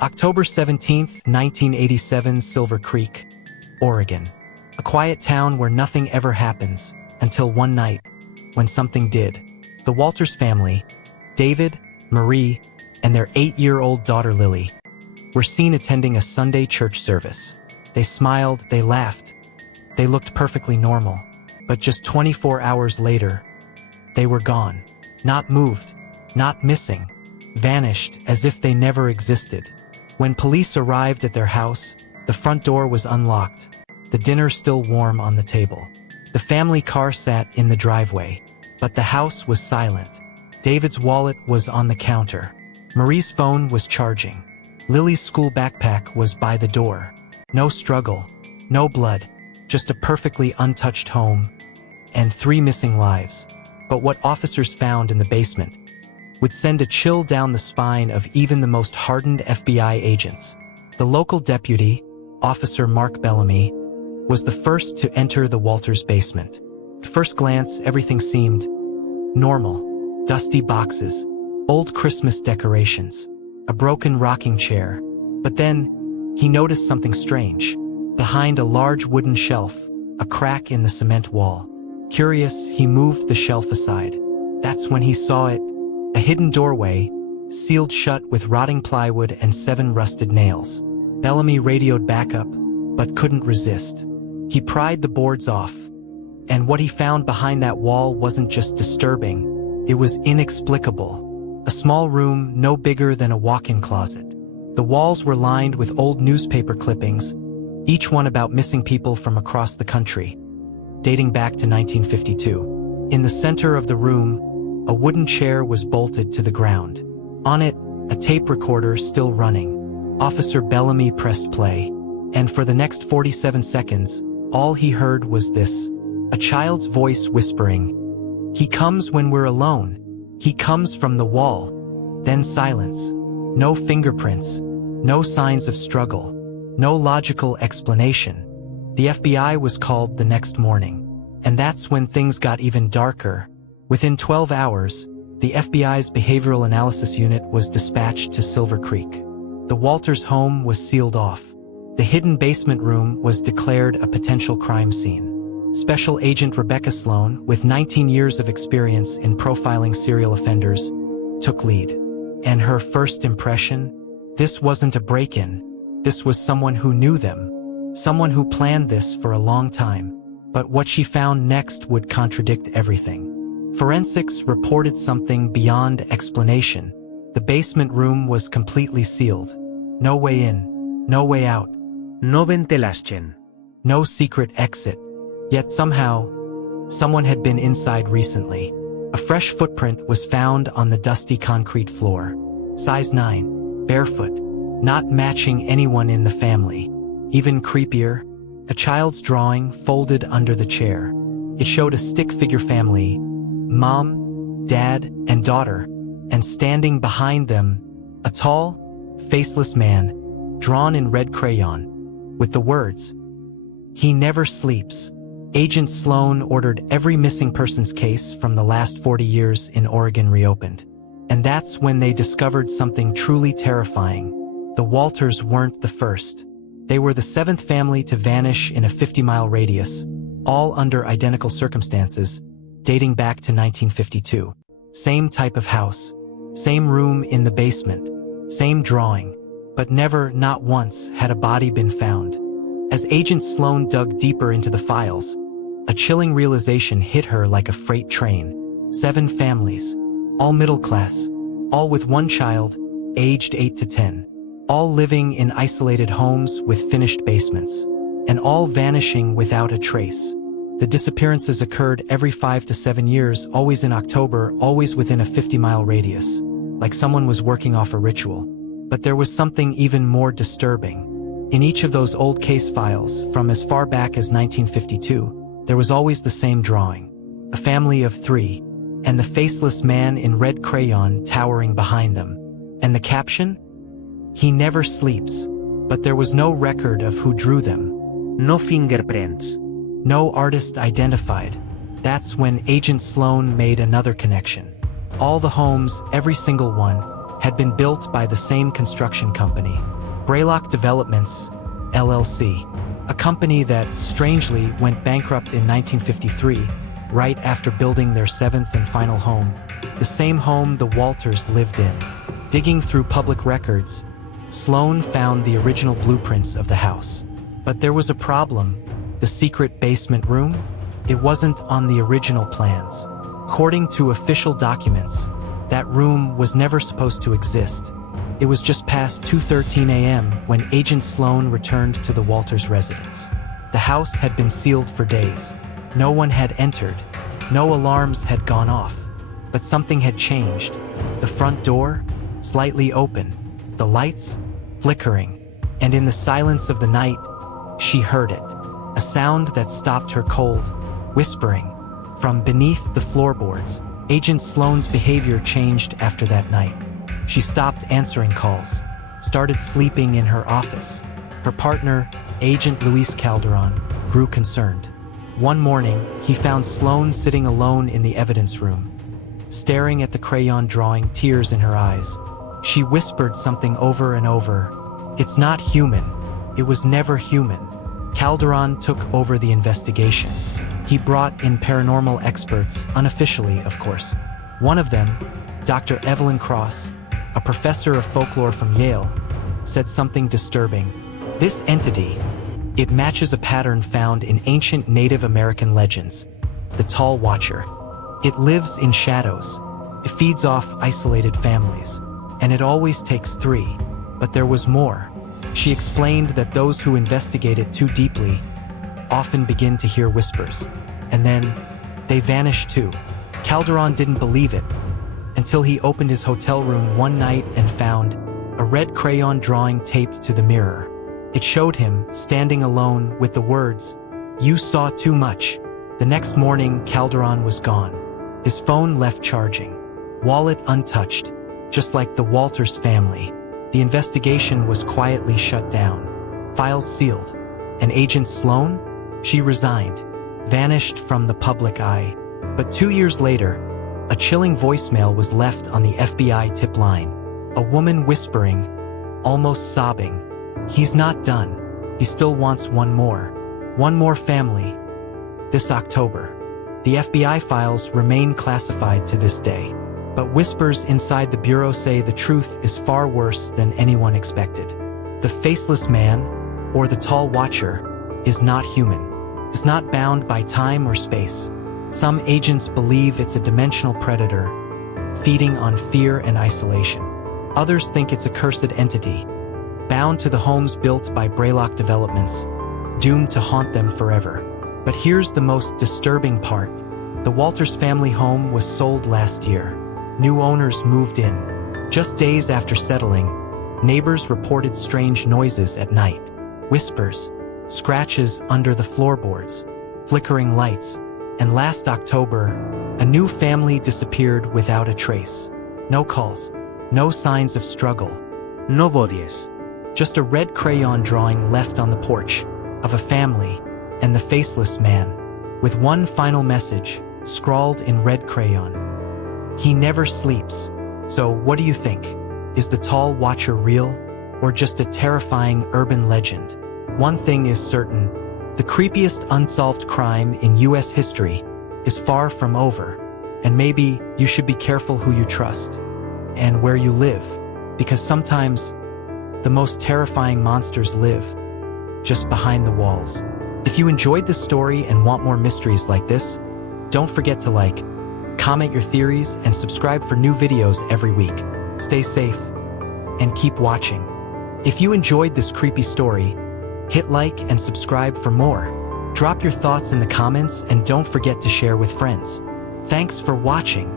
October 17, 1987, Silver Creek, Oregon. A quiet town where nothing ever happens, until one night, when something did. The Walters family, David, Marie, and their 8-year-old daughter Lily, were seen attending a Sunday church service. They smiled, they laughed. They looked perfectly normal. But just 24 hours later, they were gone. Not moved, not missing, vanished as if they never existed. When police arrived at their house, the front door was unlocked, the dinner still warm on the table. The family car sat in the driveway, but the house was silent. David's wallet was on the counter. Marie's phone was charging. Lily's school backpack was by the door. No struggle, no blood, just a perfectly untouched home, and 3 missing lives. But what officers found in the basement would send a chill down the spine of even the most hardened FBI agents. The local deputy, Officer Mark Bellamy, was the first to enter the Walters basement. At first glance, everything seemed normal. Dusty boxes, old Christmas decorations, a broken rocking chair. But then, he noticed something strange. Behind a large wooden shelf, a crack in the cement wall. Curious, he moved the shelf aside. That's when he saw it. A hidden doorway, sealed shut with rotting plywood and 7 rusted nails. Bellamy radioed backup, but couldn't resist. He pried the boards off, and what he found behind that wall wasn't just disturbing, it was inexplicable. A small room no bigger than a walk-in closet. The walls were lined with old newspaper clippings, each one about missing people from across the country, dating back to 1952. In the center of the room, a wooden chair was bolted to the ground. On it, a tape recorder still running. Officer Bellamy pressed play, and for the next 47 seconds, all he heard was this: a child's voice whispering, "He comes when we're alone. He comes from the wall." Then silence. No fingerprints, no signs of struggle, no logical explanation. The FBI was called the next morning, and that's when things got even darker. Within 12 hours, the FBI's Behavioral Analysis Unit was dispatched to Silver Creek. The Walters home was sealed off. The hidden basement room was declared a potential crime scene. Special Agent Rebecca Sloan, with 19 years of experience in profiling serial offenders, took lead. And her first impression? This wasn't a break-in. This was someone who knew them. Someone who planned this for a long time. But what she found next would contradict everything. Forensics reported something beyond explanation. The basement room was completely sealed. No way in, no way out. No ventilation. No secret exit. Yet somehow, someone had been inside recently. A fresh footprint was found on the dusty concrete floor. Size 9, barefoot, not matching anyone in the family. Even creepier, a child's drawing folded under the chair. It showed a stick-figure family, mom, dad, and daughter, and standing behind them, a tall, faceless man, drawn in red crayon, with the words, "He never sleeps." Agent Sloan ordered every missing persons case from the last 40 years in Oregon reopened. And that's when they discovered something truly terrifying. The Walters weren't the first. They were the 7th family to vanish in a 50-mile radius, all under identical circumstances, dating back to 1952. Same type of house, same room in the basement, same drawing, but never, not once, had a body been found. As Agent Sloan dug deeper into the files, a chilling realization hit her like a freight train. 7 families, all middle class, all with one child, aged 8 to 10, all living in isolated homes with finished basements, and all vanishing without a trace. The disappearances occurred every 5 to 7 years, always in October, always within a 50-mile radius, like someone was working off a ritual. But there was something even more disturbing. In each of those old case files, from as far back as 1952, there was always the same drawing. A family of 3, and the faceless man in red crayon towering behind them. And the caption? "He never sleeps." But there was no record of who drew them. No fingerprints. No artist identified. That's when Agent Sloan made another connection. All the homes, every single one, had been built by the same construction company, Braylock Developments, LLC, a company that, strangely, went bankrupt in 1953, right after building their seventh and final home, the same home the Walters lived in. Digging through public records, Sloan found the original blueprints of the house. But there was a problem. The secret basement room? It wasn't on the original plans. According to official documents, that room was never supposed to exist. It was just past 2:13 a.m. when Agent Sloan returned to the Walters residence. The house had been sealed for days. No one had entered. No alarms had gone off. But something had changed. The front door, slightly open. The lights, flickering. And in the silence of the night, she heard it. A sound that stopped her cold, whispering. From beneath the floorboards, Agent Sloan's behavior changed after that night. She stopped answering calls, started sleeping in her office. Her partner, Agent Luis Calderon, grew concerned. One morning, he found Sloan sitting alone in the evidence room, staring at the crayon drawing, tears in her eyes. She whispered something over and over. "It's not human. It was never human." Calderon took over the investigation. He brought in paranormal experts, unofficially, of course. One of them, Dr. Evelyn Cross, a professor of folklore from Yale, said something disturbing. This entity, it matches a pattern found in ancient Native American legends, the Tall Watcher. It lives in shadows. It feeds off isolated families. And it always takes three. But there was more. She explained that those who investigate it too deeply often begin to hear whispers. And then, they vanish too. Calderon didn't believe it until he opened his hotel room one night and found a red crayon drawing taped to the mirror. It showed him standing alone with the words, "You saw too much." The next morning, Calderon was gone. His phone left charging. Wallet untouched, just like the Walters family. The investigation was quietly shut down. Files sealed. And Agent Sloan? She resigned, vanished from the public eye. But 2 years later, a chilling voicemail was left on the FBI tip line. A woman whispering, almost sobbing, "He's not done. He still wants one more family." This October. The FBI files remain classified to this day. But whispers inside the bureau say the truth is far worse than anyone expected. The faceless man, or the Tall Watcher, is not human. It's not bound by time or space. Some agents believe it's a dimensional predator, feeding on fear and isolation. Others think it's a cursed entity, bound to the homes built by Braylock Developments, doomed to haunt them forever. But here's the most disturbing part. The Walters family home was sold last year. New owners moved in. Just days after settling, neighbors reported strange noises at night. Whispers, scratches under the floorboards, flickering lights. And last October, a new family disappeared without a trace. No calls, no signs of struggle. No bodies. Just a red crayon drawing left on the porch of a family and the faceless man, with one final message scrawled in red crayon. He never sleeps. So what do you think? Is the Tall Watcher real, or just a terrifying urban legend? One thing is certain. The creepiest unsolved crime in US history is far from over. And maybe you should be careful who you trust and where you live, because sometimes the most terrifying monsters live just behind the walls. If you enjoyed this story and want more mysteries like this, don't forget to like, comment your theories, and subscribe for new videos every week. Stay safe and keep watching. If you enjoyed this creepy story, hit like and subscribe for more. Drop your thoughts in the comments and don't forget to share with friends. Thanks for watching.